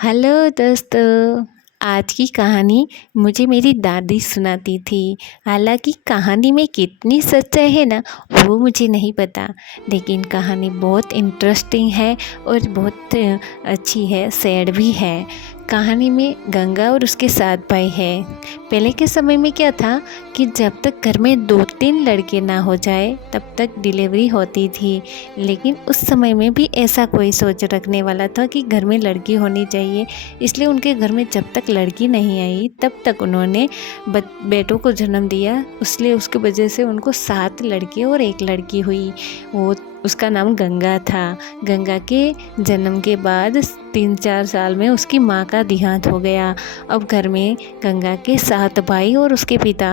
Hello दोस्तों। आज की कहानी मुझे मेरी दादी सुनाती थी। हालांकि कहानी में कितनी सच्चाई है ना, वो मुझे नहीं पता, लेकिन कहानी बहुत इंटरेस्टिंग है और बहुत अच्छी है, सैड भी है। कहानी में गंगा और उसके 7 भाई हैं। पहले के समय में क्या था कि जब तक घर में 2-3 लड़के ना हो जाए तब तक डिलीवरी होती थी। लेकिन उस समय में भी ऐसा कोई सोच रखने वाला था कि घर में लड़की होनी चाहिए, इसलिए उनके घर में जब तक लड़की नहीं आई तब तक उन्होंने बेटों को जन्म दिया। इसलिए उसकी वजह से उनको 7 लड़के और 1 लड़की हुई। वो उसका नाम गंगा था। गंगा के जन्म के बाद 3-4 साल में उसकी माँ का देहांत हो गया। अब घर में गंगा के 7 भाई और उसके पिता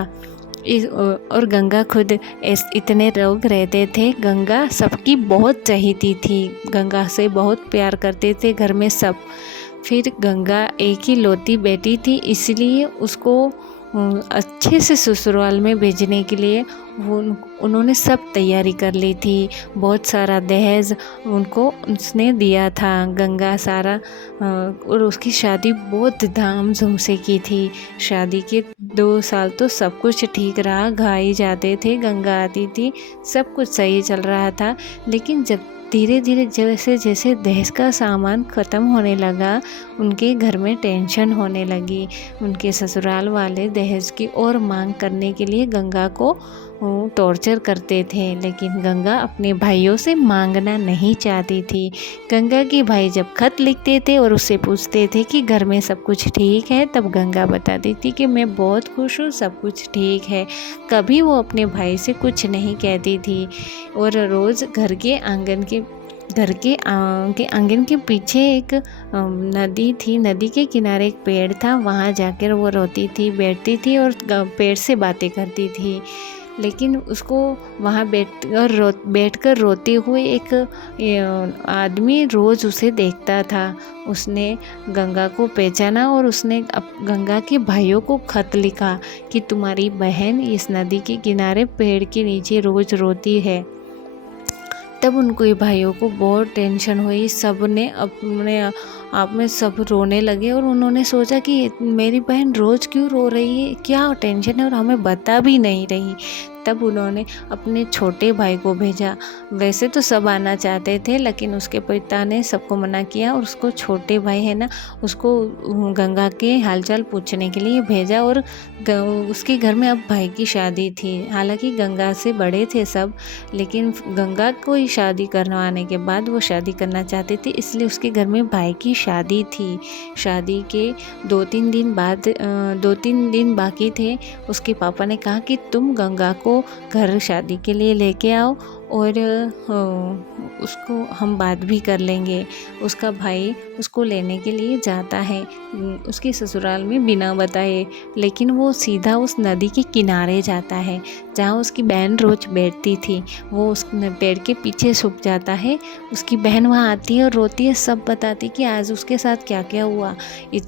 और गंगा खुद इतने लोग रहते थे। गंगा सबकी बहुत चहेती थी, गंगा से बहुत प्यार करते थे घर में सब। फिर गंगा एक ही लौती बेटी थी, इसलिए उसको अच्छे से ससुराल में भेजने के लिए उन्होंने सब तैयारी कर ली थी। बहुत सारा दहेज उनको उसने दिया था गंगा सारा। और उसकी शादी बहुत धाम-धूम से की थी। शादी के 2 साल तो सब कुछ ठीक रहा, गाए जाते थे, गंगा आती थी, सब कुछ सही चल रहा था। लेकिन जब धीरे धीरे जैसे जैसे दहेज का सामान ख़त्म होने लगा, उनके घर में टेंशन होने लगी। उनके ससुराल वाले दहेज की और मांग करने के लिए गंगा को टॉर्चर करते थे, लेकिन गंगा अपने भाइयों से मांगना नहीं चाहती थी। गंगा के भाई जब खत लिखते थे और उससे पूछते थे कि घर में सब कुछ ठीक है, तब गंगा बताती थी कि मैं बहुत खुश हूँ, सब कुछ ठीक है। कभी वो अपने भाई से कुछ नहीं कहती थी। और रोज़ घर के आंगन के पीछे एक नदी थी। नदी के किनारे एक पेड़ था, वहाँ जाकर वो रोती थी, बैठती थी और पेड़ से बातें करती थी। लेकिन उसको वहाँ बैठकर रोते हुए एक आदमी रोज़ उसे देखता था। उसने गंगा को पहचाना और उसने गंगा के भाइयों को खत लिखा कि तुम्हारी बहन इस नदी के किनारे पेड़ के नीचे रोज़ रोती है। तब उनको ये भाइयों को बहुत टेंशन हुई। सब ने अपने आप में सब रोने लगे और उन्होंने सोचा कि मेरी बहन रोज़ क्यों रो रही है, क्या टेंशन है, और हमें बता भी नहीं रही। तब उन्होंने अपने छोटे भाई को भेजा। वैसे तो सब आना चाहते थे, लेकिन उसके पिता ने सबको मना किया और उसको छोटे भाई है ना, उसको गंगा के हालचाल पूछने के लिए भेजा। और उसके घर में अब भाई की शादी थी। हालांकि गंगा से बड़े थे सब, लेकिन गंगा को ही शादी करवाने के बाद वो शादी करना चाहते थे, इसलिए उसके घर में भाई की शादी थी। शादी के 2-3 दिन बाकी थे। उसके पापा ने कहा कि तुम गंगा को घर शादी के लिए लेके आओ और उसको हम बात भी कर लेंगे। उसका भाई उसको लेने के लिए जाता है उसके ससुराल में बिना बताए, लेकिन वो सीधा उस नदी के किनारे जाता है जहाँ उसकी बहन रोज़ बैठती थी। वो उस पेड़ के पीछे छुप जाता है। उसकी बहन वहाँ आती है और रोती है, सब बताती कि आज उसके साथ क्या क्या हुआ।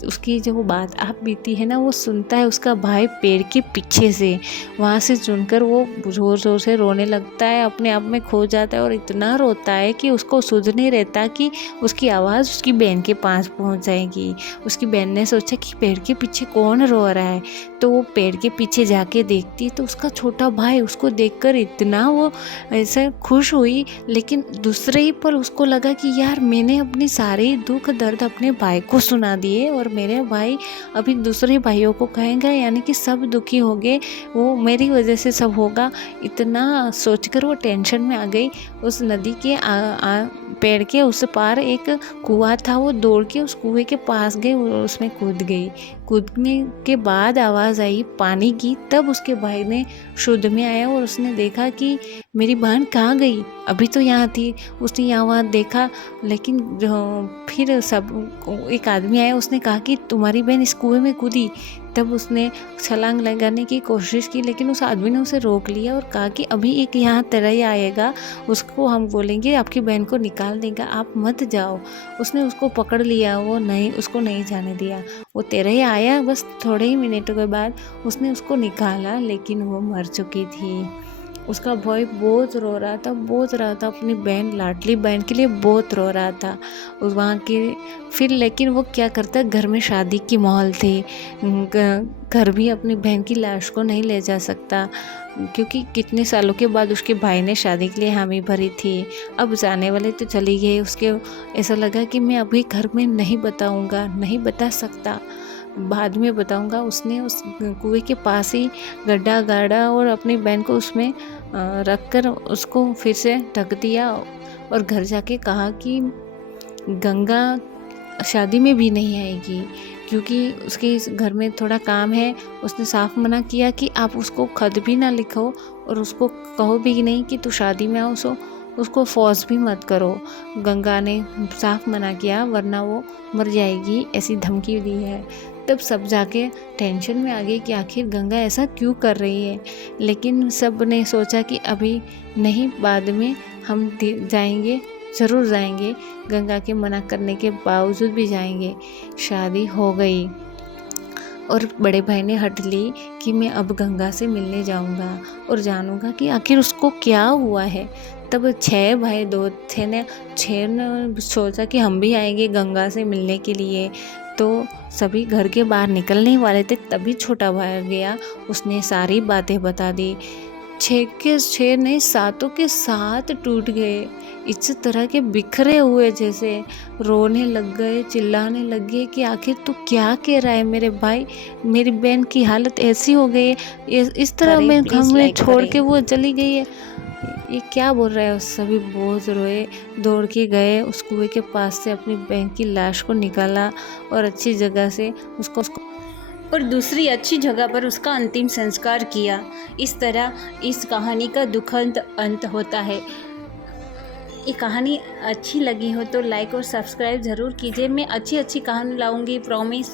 उसकी जो बात आप बीती है ना, वो सुनता है उसका भाई पेड़ के पीछे से। वहाँ से सुनकर वो ज़ोर ज़ोर से रोने लगता है, अपने आप में खो जाता है और इतना रोता है कि उसको सुध नहीं रहता कि उसकी आवाज़ उसकी बहन के पास पहुँच जाएगी। उसकी बहन ने सोचा कि पेड़ के पीछे कौन रो रहा है, तो वो पेड़ के पीछे जाके देखती तो उसका छोटा भाई। उसको देखकर इतना वो ऐसे खुश हुई, लेकिन दूसरे ही पल उसको लगा कि यार मैंने अपनी सारी दुख दर्द अपने भाई को सुना दिए और मेरे भाई अभी दूसरे भाइयों को कहेंगे, यानी कि सब दुखी हो गए, वो मेरी वजह से सब होगा। इतना सोचकर वो टेंशन में आ गई। उस नदी के पेड़ के उस पार एक कुआं था, वो दौड़ के उस कुएं के पास गई और उसमें कूद गई। कूदने के बाद आवाज़ आई पानी की। तब उसके भाई ने शुद्ध में आया और उसने देखा कि मेरी बहन कहाँ गई, अभी तो यहाँ थी। उसने यहाँ वहाँ देखा, लेकिन फिर सब एक आदमी आया, उसने कहा कि तुम्हारी बहन इस कुएं में कूदी। तब उसने छलांग लगाने की कोशिश की, लेकिन उस आदमी ने उसे रोक लिया और कहा कि अभी एक यहाँ तरह आएगा, उसको हम बोलेंगे आपकी बहन को निकाल देगा, आप मत जाओ। उसने उसको पकड़ लिया, वो नहीं, उसको नहीं जाने दिया। वो तेरह आया, बस थोड़े ही मिनटों के बाद उसने उसको निकाला, लेकिन वो मर चुकी थी। उसका भाई बहुत रो रहा था, बहुत रहा था, अपनी बहन, लाडली बहन के लिए बहुत रो रहा था उस वहाँ के। फिर लेकिन वो क्या करता, घर में शादी की माहौल थी, घर भी अपनी बहन की लाश को नहीं ले जा सकता, क्योंकि कितने सालों के बाद उसके भाई ने शादी के लिए हामी भरी थी। अब जाने वाले तो चली गई, उसके ऐसा लगा कि मैं अभी घर में नहीं बताऊंगा, नहीं बता सकता, बाद में बताऊंगा। उसने उस कुएं के पास ही गड्ढा गाड़ा और अपनी बहन को उसमें रखकर उसको फिर से ढक दिया, और घर जाके कहा कि गंगा शादी में भी नहीं आएगी, क्योंकि उसके इस घर में थोड़ा काम है। उसने साफ मना किया कि आप उसको खत भी ना लिखो और उसको कहो भी नहीं कि तू शादी में आओ, सो उसको फोर्स भी मत करो। गंगा ने साफ मना किया, वरना वो मर जाएगी, ऐसी धमकी दी है। तब सब जाके टेंशन में आ गए कि आखिर गंगा ऐसा क्यों कर रही है। लेकिन सब ने सोचा कि अभी नहीं, बाद में हम जाएंगे, ज़रूर जाएंगे, गंगा के मना करने के बावजूद भी जाएंगे। शादी हो गई और बड़े भाई ने हट ली कि मैं अब गंगा से मिलने जाऊंगा और जानूंगा कि आखिर उसको क्या हुआ है। तब 6 भाई, 2 थे ने, 6 ने सोचा कि हम भी आएंगे गंगा से मिलने के लिए। तो सभी घर के बाहर निकलने वाले थे, तभी छोटा भाई गया, उसने सारी बातें बता दी। 6 के 6 नहीं, 7 के 7 टूट गए, इस तरह के बिखरे हुए, जैसे रोने लग गए, चिल्लाने लग गए कि आखिर तू क्या कह रहा है मेरे भाई, मेरी बहन की हालत ऐसी हो गई है, इस तरह में हमें छोड़ के वो चली गई है, ये क्या बोल रहा है। सभी बहुत रोए, दौड़ के गए, उस कुएं के पास से अपनी बहन की लाश को निकाला और अच्छी जगह से उसको और दूसरी अच्छी जगह पर उसका अंतिम संस्कार किया। इस तरह इस कहानी का दुखद अंत होता है। ये कहानी अच्छी लगी हो तो लाइक और सब्सक्राइब ज़रूर कीजिए। मैं अच्छी अच्छी कहानी लाऊंगी, प्रॉमिस।